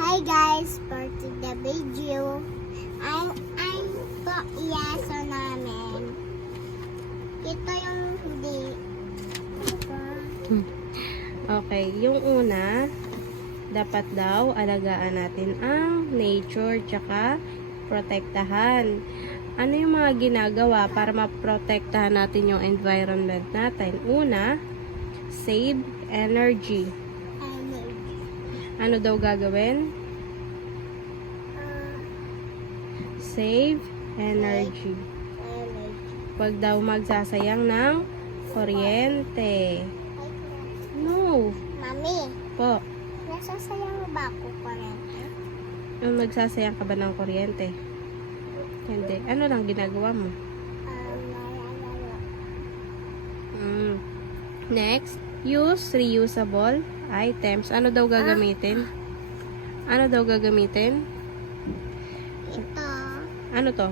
Hi guys, for the video, I'm po iyaso namin. Ito yung hindi. Okay, yung una, dapat daw alagaan natin ang nature tsaka protektahan. Ano yung mga ginagawa para maprotektahan natin yung environment natin? Una, save energy. Ano daw gagawin? Save energy. Huwag daw magsasayang ng kuryente. No. Mami, Po. nasasayang ba ako kuryente? Nagsasayang ka ba ng kuryente? Hindi. Ano lang ginagawa mo? Nalalala. Next, use reusable items. Ano daw gagamitin? Ano daw gagamitin? Ito, Ano to?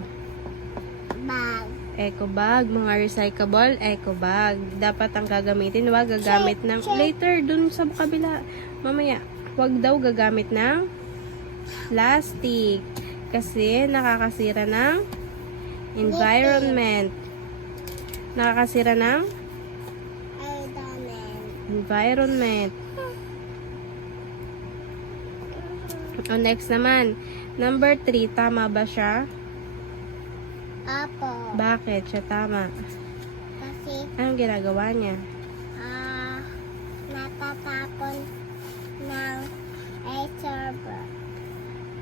bag. Eco bag, mga recyclable eco bag. Dapat ang gagamitin, wag gagamit ng later dun sa kabila. Mamaya, wag daw gagamit ng plastic kasi nakakasira ng environment. Nakakasira ng environment. O next naman, number 3, tama ba siya? Apo. Bakit siya tama? Kasi, Anong ginagawa niya? natatapon ng server.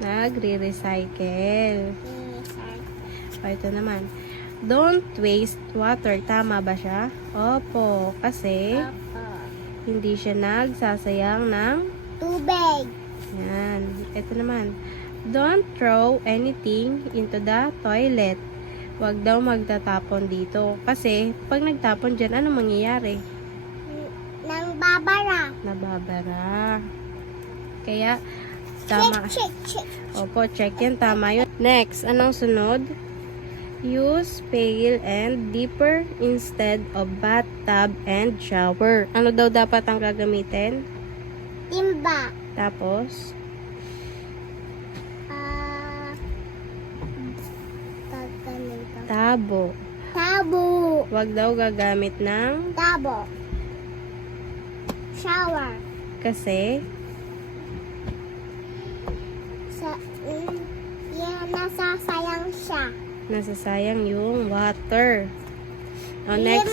Nagre-recycle. O ito naman. Don't waste water. Tama ba siya? Opo. Kasi Apo. hindi siya nagsasayang ng Tubig. yan. Ito naman. Don't throw anything into the toilet. Huwag daw magtatapon dito. Kasi pag nagtapon dyan, ano mangyayari? Nang babara. Nababara. Kaya, tama. Check. Opo, check yan. Tama yun. Next, anong sunod? Use pail and dipper instead of bathtub and shower. Ano daw dapat ang gagamitin? Timba. Tapos, tabo. Tabo. Huwag daw gagamit ng Tabo. Shower. kasi Nasasayang siya. nasasayang yung water. O next.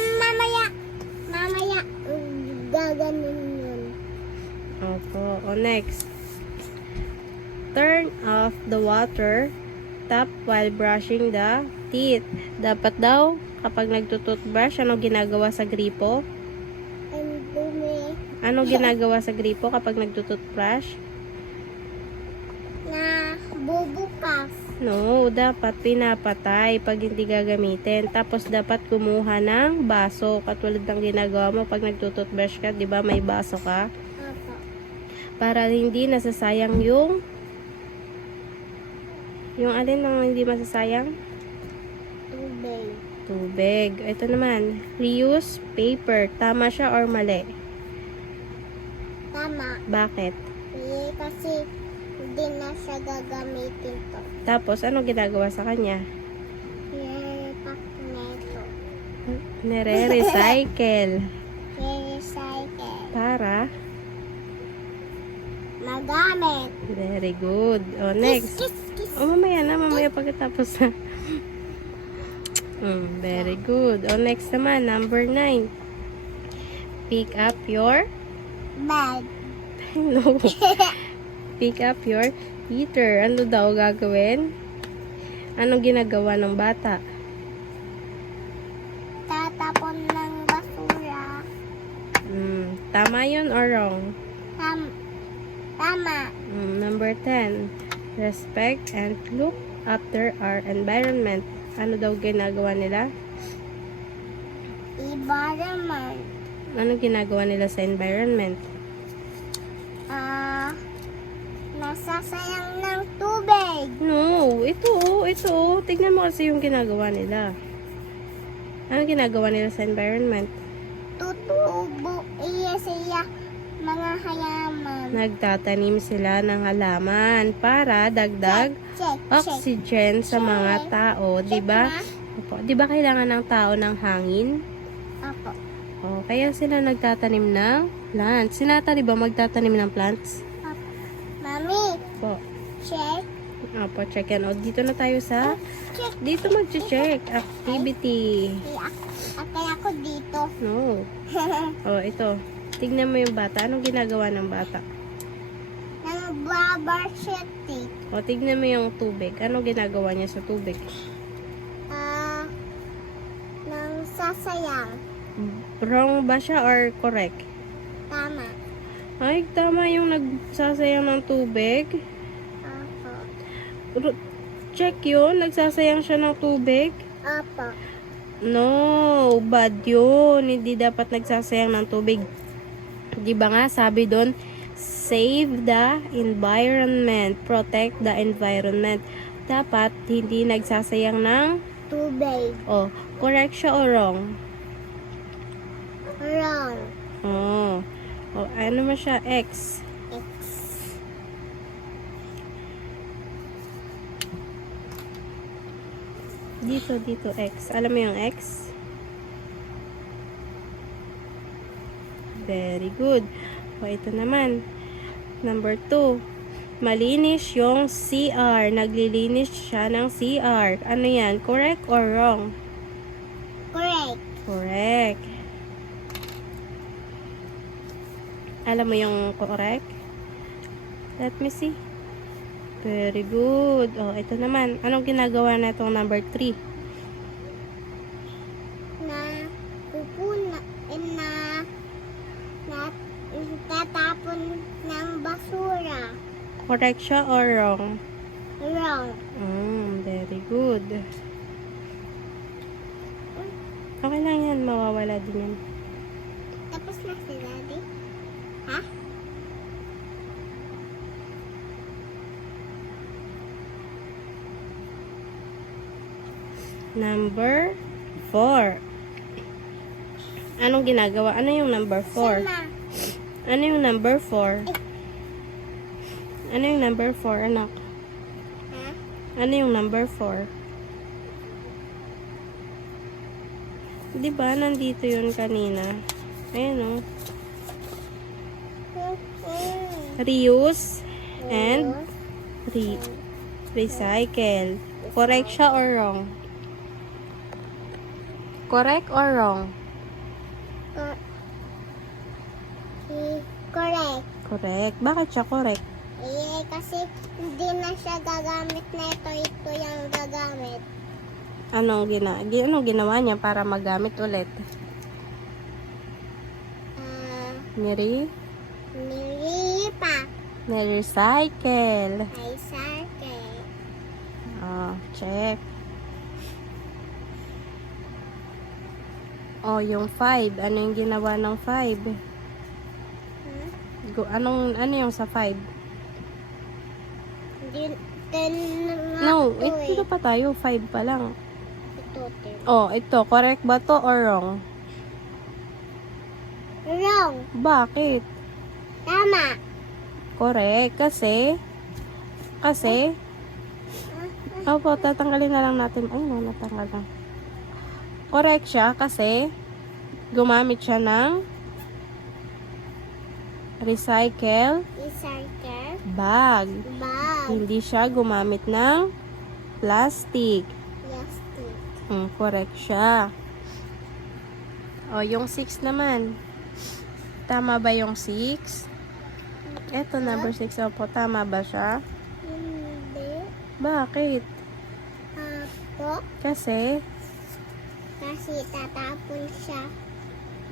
Mamaya, gaganin yun. Opo. O next. Turn off the water tap while brushing the teeth. Dapat daw, kapag nagtutoothbrush, ano ginagawa sa gripo? Ang dumi Ano ginagawa sa gripo kapag nagtutoothbrush? na bubukas. No, dapat pinapatay pag hindi gagamitin. Tapos dapat kumuha ng baso. Katulad ng ginagawa mo pag nagtutoothbrush ka, di ba may baso ka? Opo. Para hindi nasasayang yung alin ang hindi masasayang? Tubig. Tubig. Ito naman, reuse paper. Tama siya or mali? Tama. Bakit? Kasi hindi na siya gagamitin to. Tapos, ano ginagawa sa kanya? Yepak neto. Nire-recycle. Recycle. Para? Magamit. Very good. O, next. Kiss. O, mamaya pagkatapos na. Very good. O, next naman, number 9. Pick up your Bag. no. Pick up your heater. Ano daw gagawin? Anong ginagawa ng bata? Tatapon ng basura. Tama yun or wrong? Tama. Number 10. Respect and look after our environment. Ano daw ginagawa nila? Environment. Anong ginagawa nila sa environment? Nasasayang ng tubig. No, ito. Tignan mo kasi yung ginagawa nila. Anong ginagawa nila sa environment? Tutubo iya siya mga halaman. Nagtatanim sila ng halaman para dagdag Check. oxygen sa mga tao, 'di ba? Opo, 'di ba kailangan ng tao ng hangin? Opo. Oh, kaya sila nagtatanim ng plants. Si Nata, 'di ba magtatanim ng plants? Opo. Mami, Po. check. Opo, check yan. O, dito na tayo sa Check. dito mag-check activity. Akala ko dito. No. Oh, ito. Tignan mo yung bata. Anong ginagawa ng bata? Nang brush teeth. O, tignan mo yung tubig. Anong ginagawa niya sa tubig? Nang sasayang. Wrong ba siya or correct? Tama. Ay, tama yung nagsasayang ng tubig. Opo. Check yun. Nagsasayang siya ng tubig. Opo. No, bad yun. Hindi dapat nagsasayang ng tubig. Di ba nga, sabi doon, save the environment, protect the environment. Dapat, hindi nagsasayang ng, Tubig. oh, correct siya o wrong? Wrong. Oh, oh ano mo siya? X. X. Dito, X. Alam mo yung X? Very good. O, ito naman. Number 2. Malinis yung CR. Naglilinis siya ng CR. Ano yan? Correct or wrong? Correct. Correct. Alam mo yung correct? Let me see. Very good. O, ito naman. Anong ginagawa na itong number 3? Na pupuna na tatapon ng basura. Correct siya or wrong? Wrong. Very good. Okay lang yan. Mawawala din yan. Tapos na si Daddy. Ha? Number 4. Anong ginagawa? Ano yung number 4? Sama. Ano yung number 4? Ano yung number 4, anak? Ha? Ano yung number 4? Di ba nandito yun kanina? Ayan o. Reuse and recycle. Correct siya or wrong? Correct or wrong? Correct. Correct. Bakit siya correct? Kasi hindi na siya gagamit na ito. Ito yung gagamit. Anong ginawa niya para magamit ulit? Nilipa. Ni-recycle. Ay, sake. Check. Yung 5. Ano yung ginawa ng 5? Ano yung sa 5? No, ito pa tayo. 5 pa lang. Ito. Correct ba to or wrong? Wrong. Bakit? Tama. Correct. Kasi, opo, tatanggalin na lang natin. Ay, natanggal lang. Correct siya kasi gumamit siya ng recycle bag. Hindi siya gumamit ng plastic. Correct siya. Yung 6 naman. Tama ba yung 6? Eto, number 6. Opo, tama ba siya? Hindi. Bakit? Apo. Kasi Tatapon siya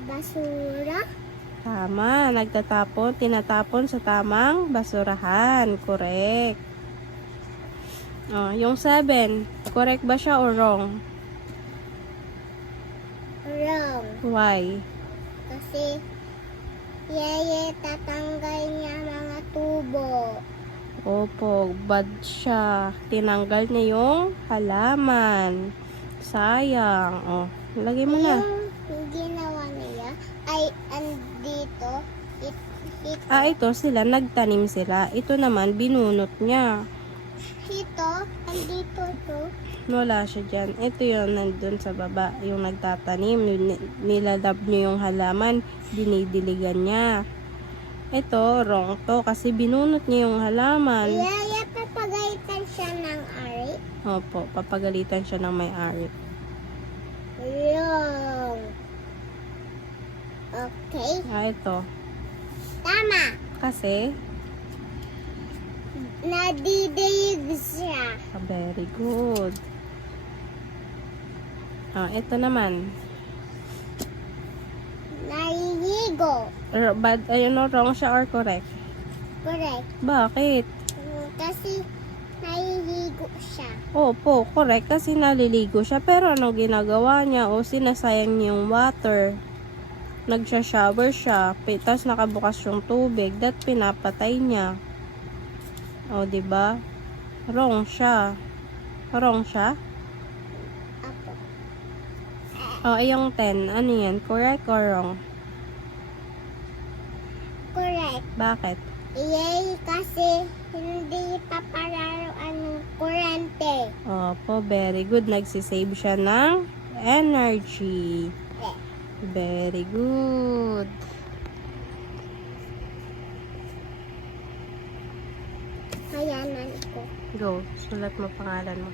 basura. tama, tinatapon sa tamang basurahan. Correct. Yung 7, correct ba siya or wrong? Wrong. Why? Kasi tatanggal niya mga tubo. Opo, bad siya. Tinanggal niya yung halaman. Sayang. Lagay mo na. Yung ginawa niya ay andito. Ito sila, nagtanim sila. Ito naman, binunot niya. Ito, andito to. Wala siya dyan. Ito yun, nandun sa baba. Yung nagtatanim, nilalab niya yung halaman, dinidiligan niya. Ito, wrong to, kasi binunot niya yung halaman. Yaya, papagalitan siya ng ari. Opo, papagalitan siya ng may-ari. Wrong. Okay. Ito. Tama. Kasi, Nadidilig siya. very good. Ito naman. Naliligo. Wrong siya or correct? Correct. Bakit? Kasi naliligo siya. Opo, correct. Kasi naliligo siya. Pero ano ginagawa niya? O sinasayang niya yung water. Nagsha-shower siya. Tapos nakabukas yung tubig. That pinapatay niya. O, diba? Wrong siya. Wrong siya? Apo. Yung 10. Ano yan? Correct or wrong? Correct. Bakit? Yay, kasi hindi papalaruan ng kurente. Opo, very good. Nagsisave siya ng energy. Very good. Hayanan ko. Go. Sulat mo pangalan mo.